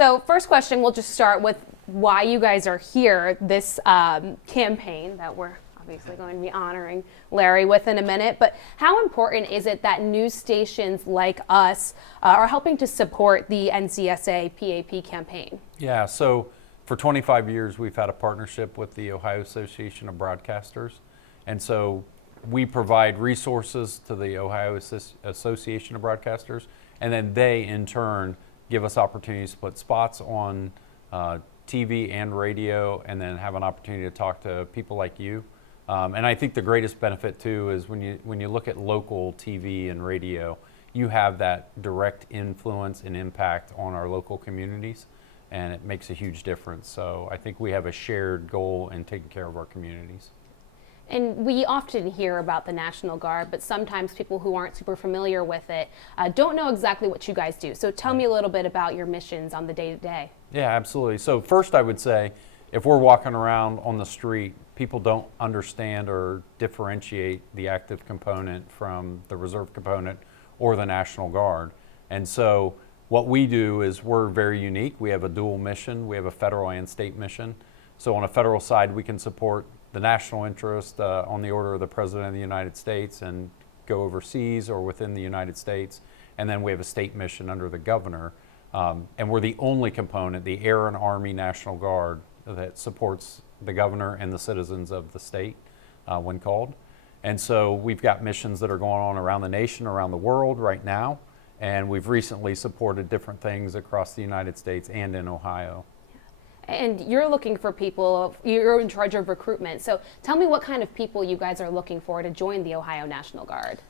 So first question, we'll just start with why you guys are here, this campaign that we're obviously going to be honoring Larry with in a minute, but how important is it that news stations like us are helping to support the NCSA PAP campaign? Yeah, so for 25 years we've had a partnership with the Ohio Association of Broadcasters, and so we provide resources to the Ohio Association of Broadcasters, and then they in turn give us opportunities to put spots on TV and radio, and then have an opportunity to talk to people like you. And I think the greatest benefit too is when you look at local TV and radio, you have that direct influence and impact on our local communities, and it makes a huge difference. So I think we have a shared goal in taking care of our communities. And we often hear about the National Guard, but sometimes people who aren't super familiar with it don't know exactly what you guys do. So tell me a little bit about your missions on the day-to-day. Yeah, absolutely. So first I would say, if we're walking around on the street, people don't understand or differentiate the active component from the reserve component or the National Guard. And so what we do is we're very unique. We have a dual mission. We have a federal and state mission. So on a federal side, we can support the national interest on the order of the President of the United States and go overseas or within the United States. And then we have a state mission under the governor. And we're the only component, the Air and Army National Guard, that supports the governor and the citizens of the state when called. And so we've got missions that are going on around the nation, around the world right now. And we've recently supported different things across the United States and in Ohio. And you're looking for people, you're in charge of recruitment. So tell me what kind of people you guys are looking for to join the Ohio National Guard.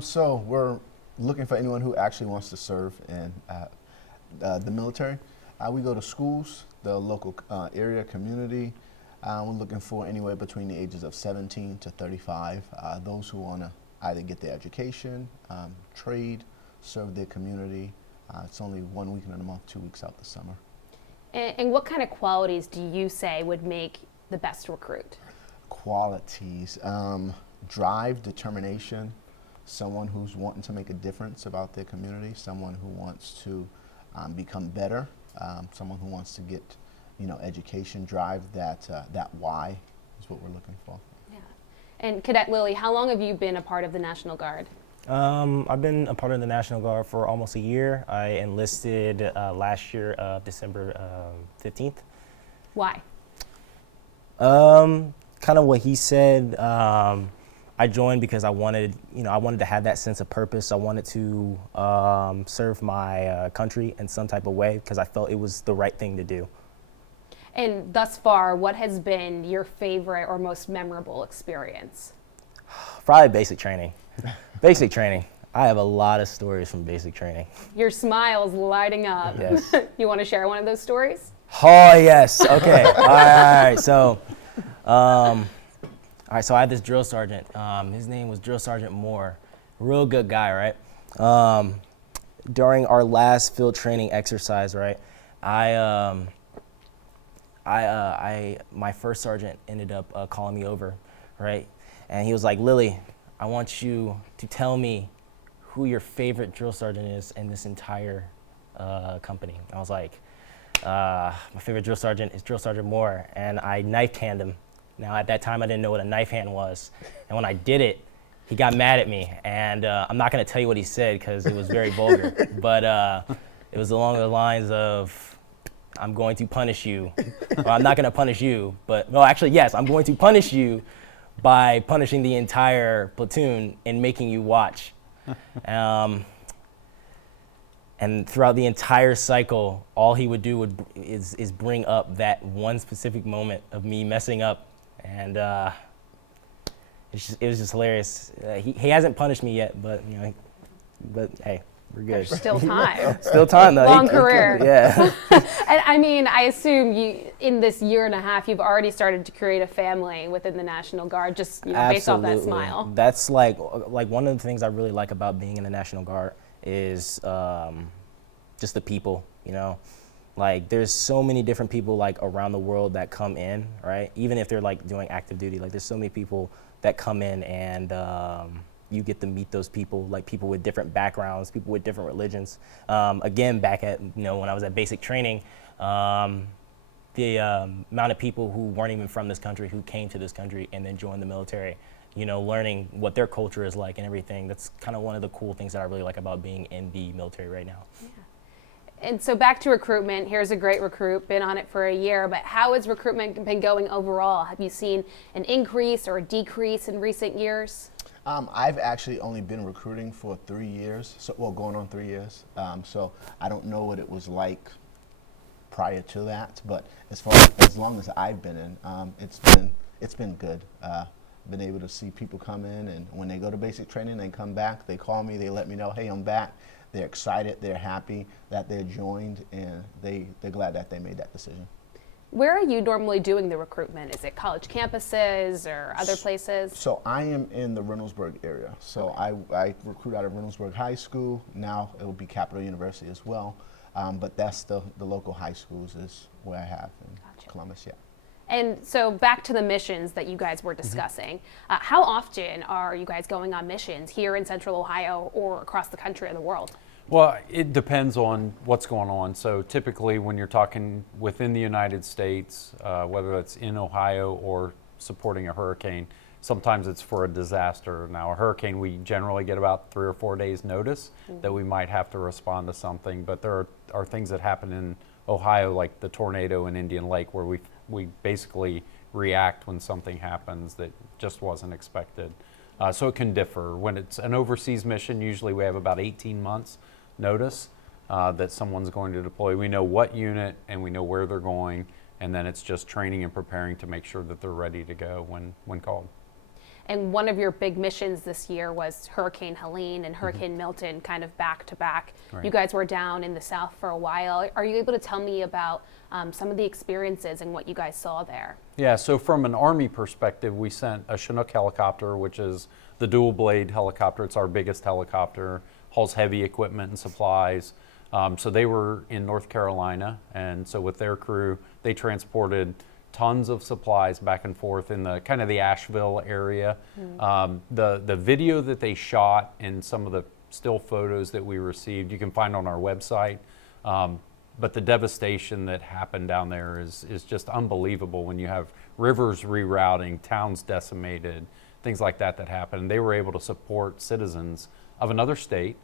So we're looking for anyone who actually wants to serve in the military. We go to schools, the local area, community. We're looking for anywhere between the ages of 17 to 35. Those who want to either get their education, trade, serve their community. It's only 1 weekend in a month, 2 weeks out the summer. And what kind of qualities do you say would make the best recruit? Qualities, drive, determination, someone who's wanting to make a difference about their community, someone who wants to become better, someone who wants to get, education, drive, that why is what we're looking for. Yeah. And Cadet Lily, how long have you been a part of the National Guard? I've been a part of the National Guard for almost a year. I enlisted last year, December 15th. Why? Kind of what he said. I joined because I wanted to have that sense of purpose. I wanted to serve my country in some type of way because I felt it was the right thing to do. And thus far, what has been your favorite or most memorable experience? Probably basic training. Basic training. I have a lot of stories from basic training. Your smile's lighting up. Yes. You want to share one of those stories? Oh, yes. Okay. All right. So, I had this drill sergeant. His name was Drill Sergeant Moore. Real good guy, right? During our last field training exercise, right, my first sergeant ended up calling me over, right? And he was like, Lily, I want you to tell me who your favorite drill sergeant is in this entire company. I was like, my favorite drill sergeant is Drill Sergeant Moore, and I knife hand him. Now at that time I didn't know what a knife hand was, and when I did it, he got mad at me, and I'm not gonna tell you what he said because it was very vulgar, but it was along the lines of, I'm going to punish you. Well, I'm not gonna punish you, but, no, actually, yes, I'm going to punish you by punishing the entire platoon and making you watch. And throughout the entire cycle, all he would do is bring up that one specific moment of me messing up, and it was just hilarious. He hasn't punished me yet, but but hey, we're good. There's still time. Still time though. Long career. Yeah. And I mean, I assume in this year and a half, you've already started to create a family within the National Guard, just based off that smile. That's like one of the things I really like about being in the National Guard is just the people. Like there's so many different people like around the world that come in, right? Even if they're like doing active duty, like there's so many people that come in and you get to meet those people, like people with different backgrounds, people with different religions. Again, back at, when I was at basic training, the amount of people who weren't even from this country who came to this country and then joined the military, learning what their culture is like and everything. That's kind of one of the cool things that I really like about being in the military right now. Yeah. And so back to recruitment. Here's a great recruit, been on it for a year, but how has recruitment been going overall? Have you seen an increase or a decrease in recent years? I've actually only been recruiting for 3 years, going on 3 years. So I don't know what it was like prior to that, but as long as I've been in, it's been good. Been able to see people come in, and when they go to basic training, they come back, they call me, they let me know, hey, I'm back. They're excited, they're happy that they're joined, and they're glad that they made that decision. Where are you normally doing the recruitment? Is it college campuses or other places? So I am in the Reynoldsburg area. So I recruit out of Reynoldsburg High School. Now it will be Capital University as well. But that's the local high schools is where I have in Columbus, yeah. And so back to the missions that you guys were discussing. How often are you guys going on missions here in Central Ohio or across the country or the world? Well, it depends on what's going on. So typically when you're talking within the United States, whether it's in Ohio or supporting a hurricane, sometimes it's for a disaster. Now a hurricane, we generally get about 3 or 4 days notice that we might have to respond to something, but there are things that happen in Ohio, like the tornado in Indian Lake, where we basically react when something happens that just wasn't expected. So it can differ. When it's an overseas mission, usually we have about 18 months notice that someone's going to deploy. We know what unit and we know where they're going, and then it's just training and preparing to make sure that they're ready to go when called. And one of your big missions this year was Hurricane Helene and Hurricane Milton, kind of back to back. Right. You guys were down in the South for a while. Are you able to tell me about some of the experiences and what you guys saw there? Yeah, so from an Army perspective, we sent a Chinook helicopter, which is the dual blade helicopter. It's our biggest helicopter, hauls heavy equipment and supplies. So they were in North Carolina, and so with their crew, they transported tons of supplies back and forth in the kind of the Asheville area. The video that they shot and some of the still photos that we received, you can find on our website. But the devastation that happened down there is just unbelievable when you have rivers rerouting, towns decimated, things like that happen. They were able to support citizens of another state.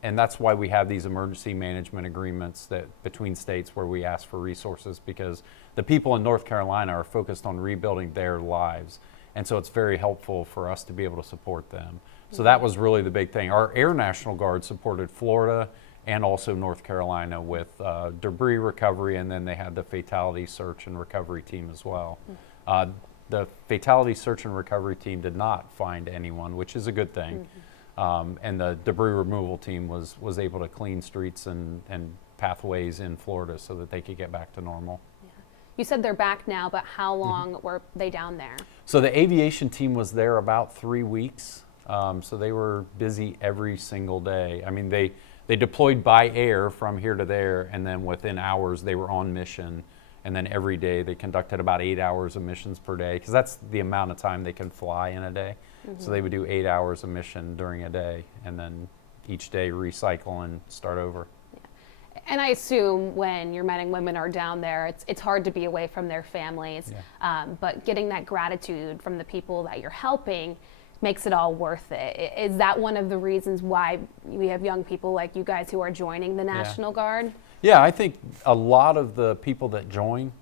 And that's why we have these emergency management agreements that between states where we ask for resources, because the people in North Carolina are focused on rebuilding their lives. And so it's very helpful for us to be able to support them. So that was really the big thing. Our Air National Guard supported Florida and also North Carolina with debris recovery, and then they had the fatality search and recovery team as well. The fatality search and recovery team did not find anyone, which is a good thing. And the debris removal team was able to clean streets and pathways in Florida so that they could get back to normal. Yeah. You said they're back now, but how long were they down there? So the aviation team was there about 3 weeks. So they were busy every single day. I mean, they deployed by air from here to there, and then within hours they were on mission. And then every day they conducted about 8 hours of missions per day, because that's the amount of time they can fly in a day. So they would do 8 hours of mission during a day, and then each day recycle and start over. Yeah. And I assume when your men and women are down there, it's hard to be away from their families. Yeah. But getting that gratitude from the people that you're helping makes it all worth it. Is that one of the reasons why we have young people like you guys who are joining the National Guard? Yeah, I think a lot of the people that join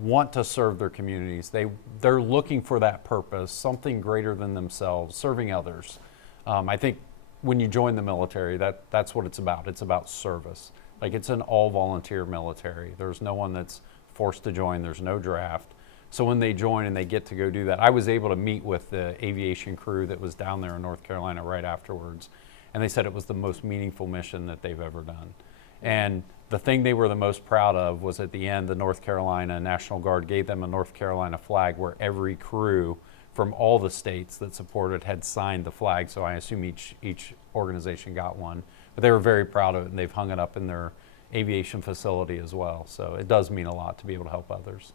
want to serve their communities. They're looking for that purpose, something greater than themselves, serving others. I think when you join the military, that's what it's about. It's about service. Like, it's an all-volunteer military. There's no one that's forced to join. There's no draft. So when they join and they get to go do that, I was able to meet with the aviation crew that was down there in North Carolina right afterwards, and they said it was the most meaningful mission that they've ever done. And the thing they were the most proud of was at the end, the North Carolina National Guard gave them a North Carolina flag where every crew from all the states that supported had signed the flag. So I assume each organization got one. But they were very proud of it, and they've hung it up in their aviation facility as well. So it does mean a lot to be able to help others.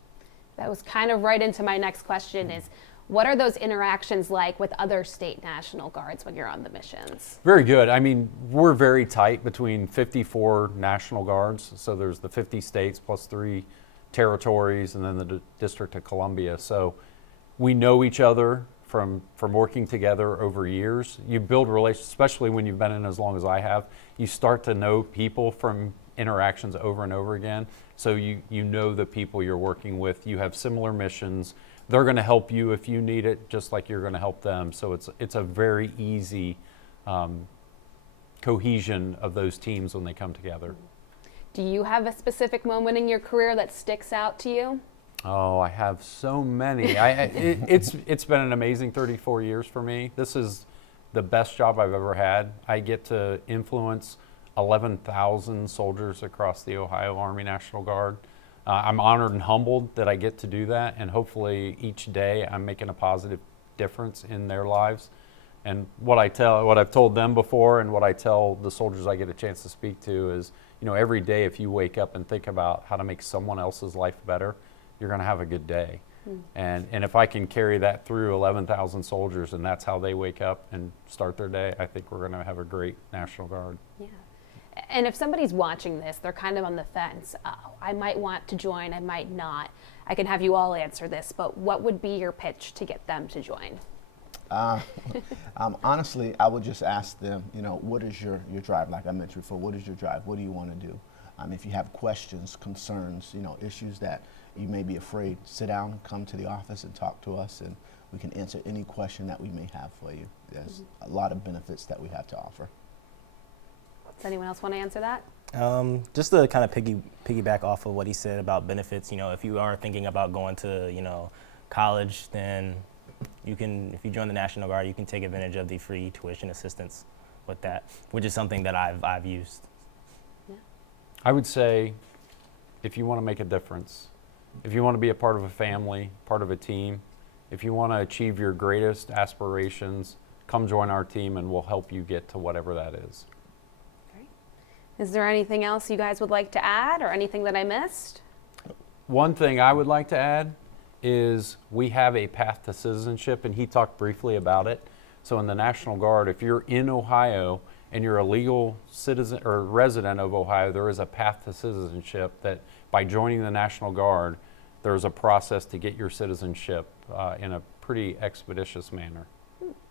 That was kind of right into my next question is, What are those interactions like with other state National Guards when you're on the missions? Very good. I mean, we're very tight between 54 National Guards. So there's the 50 states plus 3 territories and then the District of Columbia. So we know each other from working together over years. You build relationships, especially when you've been in as long as I have. You start to know people from interactions over and over again. So you know the people you're working with. You have similar missions. They're going to help you if you need it, just like you're going to help them. So it's a very easy cohesion of those teams when they come together. Do you have a specific moment in your career that sticks out to you? Oh, I have so many. It's been an amazing 34 years for me. This is the best job I've ever had. I get to influence 11,000 soldiers across the Ohio Army National Guard. I'm honored and humbled that I get to do that, and hopefully each day I'm making a positive difference in their lives. And what I've told them before, and what I tell the soldiers I get a chance to speak to is, every day if you wake up and think about how to make someone else's life better, you're going to have a good day. And if I can carry that through 11,000 soldiers, and that's how they wake up and start their day, I think we're going to have a great National Guard. Yeah. And if somebody's watching this, they're kind of on the fence. Oh, I might want to join, I might not. I can have you all answer this, but what would be your pitch to get them to join? Honestly, I would just ask them, what is your drive? Like I mentioned before, what is your drive? What do you want to do? If you have questions, concerns, issues that you may be afraid, sit down, come to the office and talk to us, and we can answer any question that we may have for you. There's a lot of benefits that we have to offer. Does anyone else want to answer that? Just to kind of piggyback off of what he said about benefits, if you are thinking about going to, college, then if you join the National Guard, you can take advantage of the free tuition assistance with that, which is something that I've used. Yeah. I would say if you want to make a difference, if you want to be a part of a family, part of a team, if you want to achieve your greatest aspirations, come join our team and we'll help you get to whatever that is. Is there anything else you guys would like to add or anything that I missed? One thing I would like to add is we have a path to citizenship, and he talked briefly about it. So in the National Guard, if you're in Ohio and you're a legal citizen or resident of Ohio, there is a path to citizenship that by joining the National Guard, there's a process to get your citizenship in a pretty expeditious manner.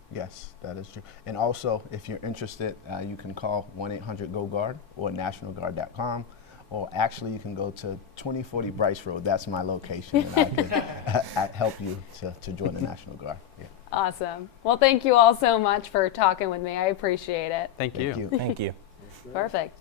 Yes, that is true. And also, if you're interested, you can call 1-800-GO-GUARD or nationalguard.com, or actually you can go to 2040 Bryce Road. That's my location, and I can help you to join the National Guard. Yeah. Awesome. Well, thank you all so much for talking with me. I appreciate it. Thank you. Thank you. Thank you. Perfect.